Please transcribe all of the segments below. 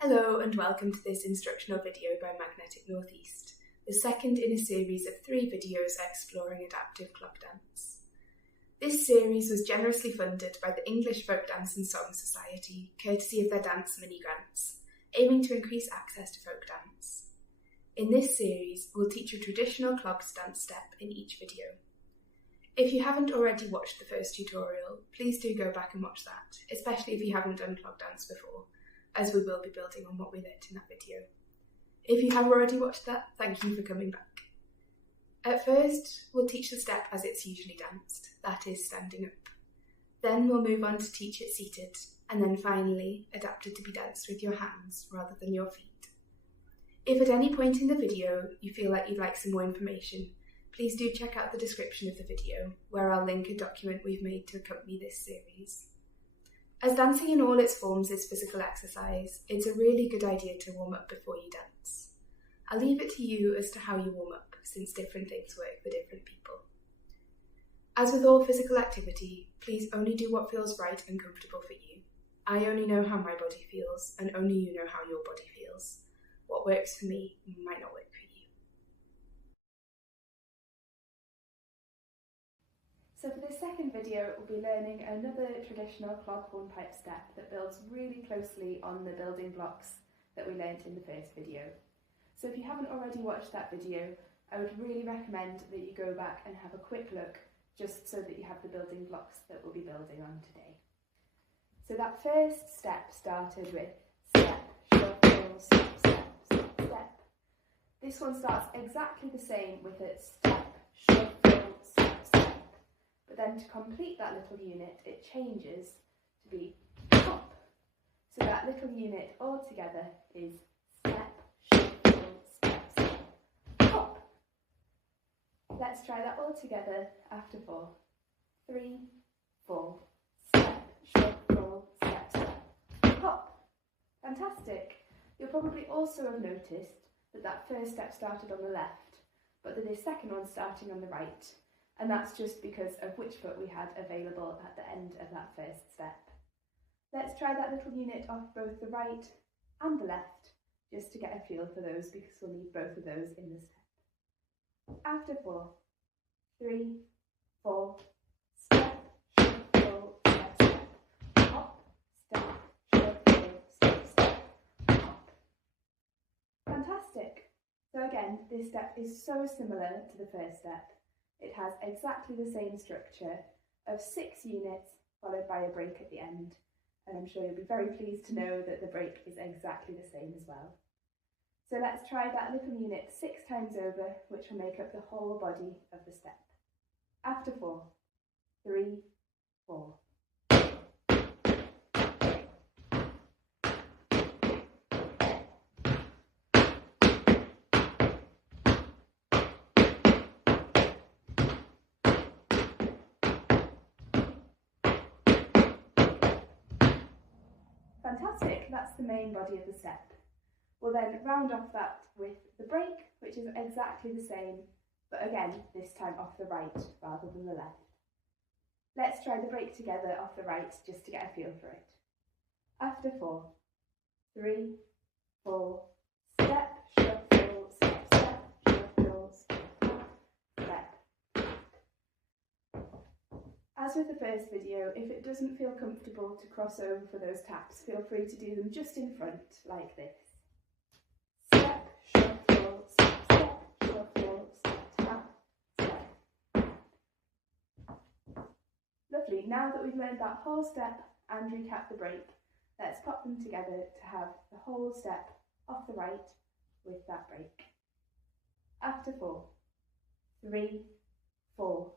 Hello and welcome to this instructional video by Magnetic Northeast, the second in a series of 3 videos exploring adaptive clog dance. This series was generously funded by the English Folk Dance and Song Society, courtesy of their dance mini-grants, aiming to increase access to folk dance. In this series, we'll teach a traditional clog dance step in each video. If you haven't already watched the first tutorial, please do go back and watch that, especially if you haven't done clog dance before, as we will be building on what we learnt in that video. If you have already watched that, thank you for coming back. At first, we'll teach the step as it's usually danced, that is, standing up. Then we'll move on to teach it seated, and then finally, adapted to be danced with your hands rather than your feet. If at any point in the video you feel like you'd like some more information, please do check out the description of the video, where I'll link a document we've made to accompany this series. As dancing in all its forms is physical exercise, it's a really good idea to warm up before you dance. I'll leave it to you as to how you warm up, since different things work for different people. As with all physical activity, please only do what feels right and comfortable for you. I only know how my body feels, and only you know how your body feels. What works for me might not work for you. So for this second video, we'll be learning another traditional clog hornpipe step that builds really closely on the building blocks that we learnt in the first video. So if you haven't already watched that video, I would really recommend that you go back and have a quick look, just so that you have the building blocks that we'll be building on today. So that first step started with step, shuffle, step, step, step, step. This one starts exactly the same with a step, shuffle, step, step. But then to complete that little unit, it changes to be hop. So that little unit all together is step, shuffle, step, step, hop. Let's try that all together after 4. 3, 4, step, shuffle, step, step, hop. Fantastic. You'll probably also have noticed that that first step started on the left, but that this second one starting on the right. And that's just because of which foot we had available at the end of that first step. Let's try that little unit off both the right and the left, just to get a feel for those, because we'll need both of those in the step. After 4, 3, 4, step, shuffle, step, step, hop, step, shuffle, step, step, hop. Fantastic. So again, this step is so similar to the first step. It has exactly the same structure of 6 units followed by a break at the end, and I'm sure you'll be very pleased to know that the break is exactly the same as well. So let's try that little unit 6 times over, which will make up the whole body of the step. After 4, 3, 4. Fantastic, that's the main body of the step. We'll then round off that with the break, which is exactly the same, but again, this time off the right rather than the left. Let's try the break together off the right just to get a feel for it. After 4, 3, 4, step, shuffle, step, step, shuffle, step, step. As with the first video, if it doesn't feel comfortable to cross over for those taps, feel free to do them just in front, like this. Step, shuffle, step, step, shuffle, step, tap, step. Lovely, now that we've learned that whole step and recapped the break, let's pop them together to have the whole step off the right with that break. After 4, 3, 4.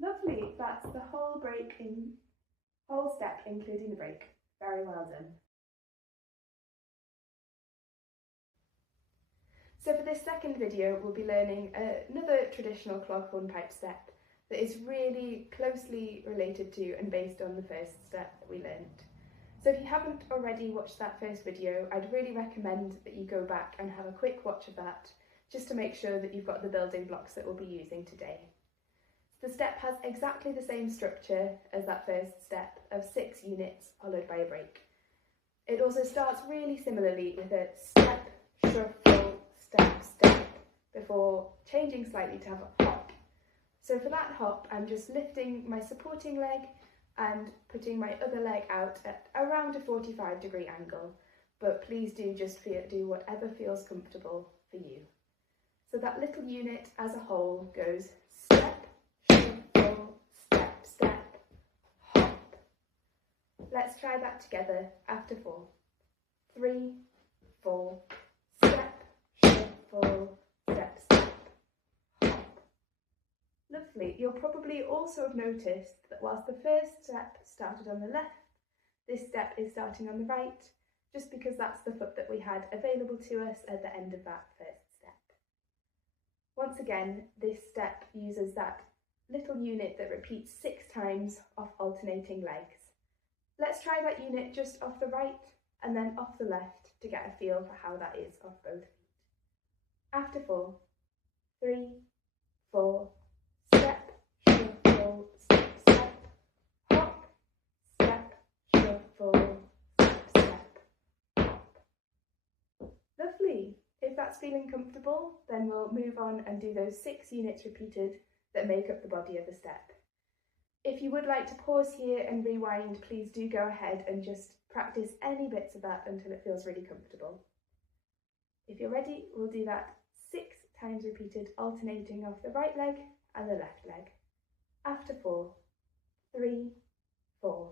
Lovely, that's the whole whole step including the break. Very well done. So for this second video, we'll be learning another traditional clog hornpipe step that is really closely related to and based on the first step that we learned. So if you haven't already watched that first video, I'd really recommend that you go back and have a quick watch of that, just to make sure that you've got the building blocks that we'll be using today. The step has exactly the same structure as that first step of 6 units followed by a break. It also starts really similarly with a step, shuffle, step, step, before changing slightly to have a hop. So for that hop, I'm just lifting my supporting leg and putting my other leg out at around a 45-degree angle, but please do just do whatever feels comfortable for you. So that little unit as a whole goes step, shuffle, step, step, hop. Let's try that together after 4. 3, 4, step, shuffle, step, step, hop. Lovely. You'll probably also have noticed that whilst the first step started on the left, this step is starting on the right, just because that's the foot that we had available to us at the end of that first step. Once again, this step uses that little unit that repeats 6 times off alternating legs. Let's try that unit just off the right and then off the left to get a feel for how that is off both feet. After 4, 3, 4, step, shuffle, step, step, hop, step, shuffle, step, step, hop. Lovely. If that's feeling comfortable, then we'll move on and do those 6 units repeated that make up the body of the step. If you would like to pause here and rewind, please do go ahead and just practice any bits of that until it feels really comfortable. If you're ready, we'll do that 6 times repeated, alternating off the right leg and the left leg. After 4, 3, 4.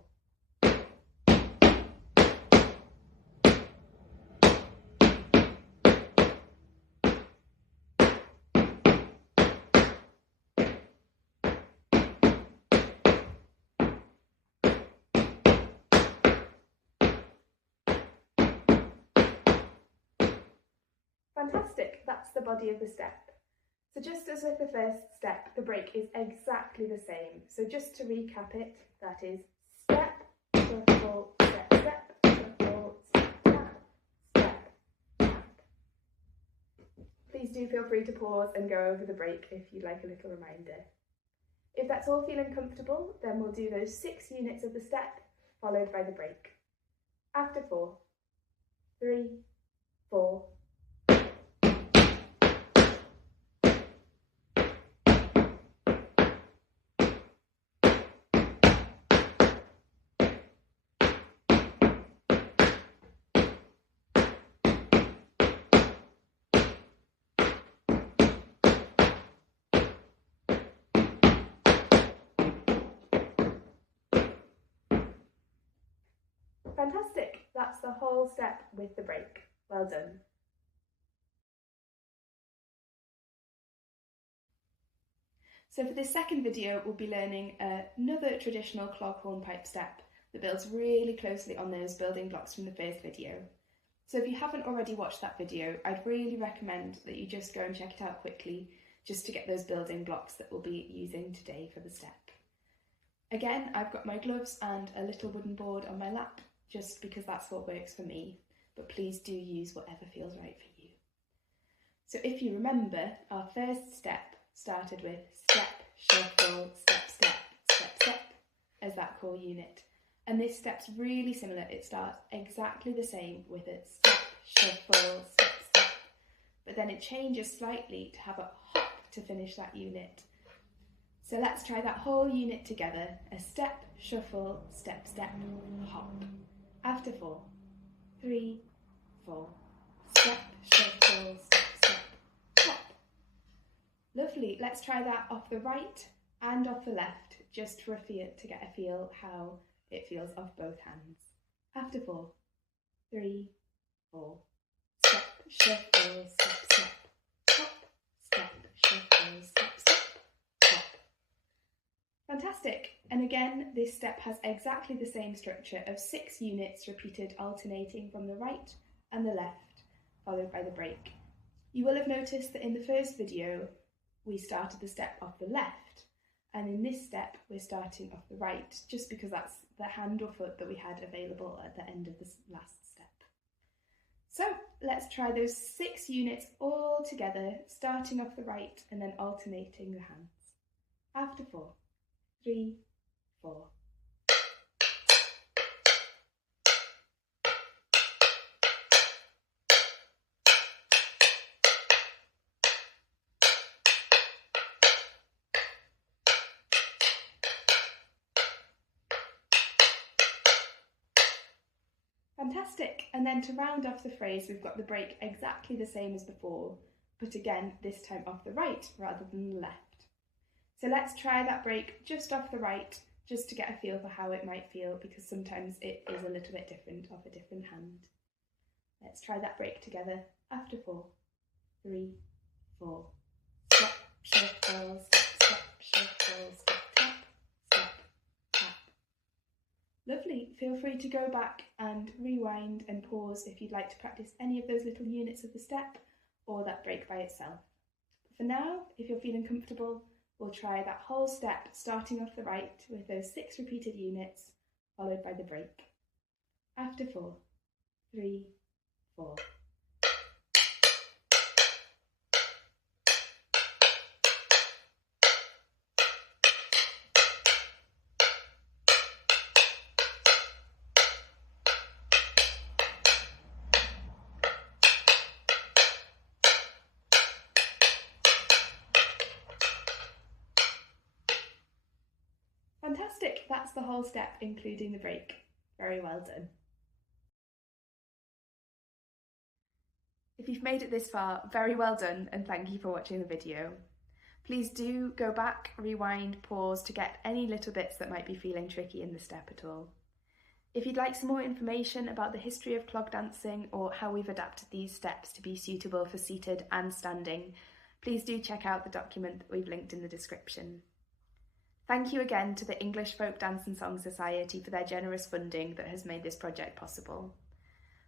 Fantastic, that's the body of the step. So just as with the first step, the break is exactly the same. So just to recap it, that is step, shuffle, step, step, shuffle, step, tap, step, tap. Please do feel free to pause and go over the break if you'd like a little reminder. If that's all feeling comfortable, then we'll do those 6 units of the step, followed by the break. After 4, 3, 4, fantastic, that's the whole step with the break. Well done. So for this second video, we'll be learning another traditional clog hornpipe step that builds really closely on those building blocks from the first video. So if you haven't already watched that video, I'd really recommend that you just go and check it out quickly, just to get those building blocks that we'll be using today for the step. Again, I've got my gloves and a little wooden board on my lap, just because that's what works for me, but please do use whatever feels right for you. So if you remember, our first step started with step, shuffle, step, step, step, step as that core unit. And this step's really similar. It starts exactly the same with a step, shuffle, step, step, but then it changes slightly to have a hop to finish that unit. So let's try that whole unit together. A step, shuffle, step, step, hop. After 4, 3, 4, step, shuffle, step, step, hop. Lovely, let's try that off the right and off the left, just to get a feel how it feels off both hands. After 4, 3, 4, step, shuffle, step, step, hop, step, shuffle, step, step, hop. Fantastic, and again this step has exactly the same structure of 6 units repeated alternating from the right and the left, followed by the break. You will have noticed that in the first video we started the step off the left, And in this step, we're starting off the right, just because that's the hand or foot that we had available at the end of this last step. So let's try those 6 units all together, starting off the right and then alternating the hands. After 4, 3, 4. Fantastic! And then to round off the phrase, we've got the break exactly the same as before, but again, this time off the right rather than the left. So let's try that break just off the right, just to get a feel for how it might feel, because sometimes it is a little bit different off a different hand. Let's try that break together after 4, 3, 4. Step, shuffle, step, step, shuffle, step, tap, step, tap. Lovely. Feel free to go back and rewind and pause if you'd like to practice any of those little units of the step or that break by itself. But for now, if you're feeling comfortable, we'll try that whole step starting off the right with those 6 repeated units, followed by the break. After 4, 3, 4. Fantastic, that's the whole step, including the break. Very well done. If you've made it this far, very well done, and thank you for watching the video. Please do go back, rewind, pause to get any little bits that might be feeling tricky in the step at all. If you'd like some more information about the history of clog dancing or how we've adapted these steps to be suitable for seated and standing, please do check out the document that we've linked in the description. Thank you again to the English Folk Dance and Song Society for their generous funding that has made this project possible.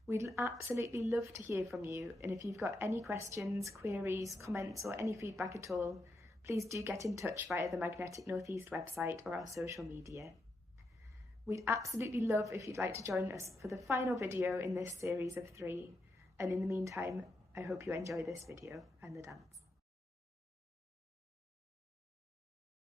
We'd absolutely love to hear from you, and if you've got any questions, queries, comments or any feedback at all, please do get in touch via the Magnetic Northeast website or our social media. We'd absolutely love if you'd like to join us for the final video in this series of 3, and in the meantime, I hope you enjoy this video and the dance.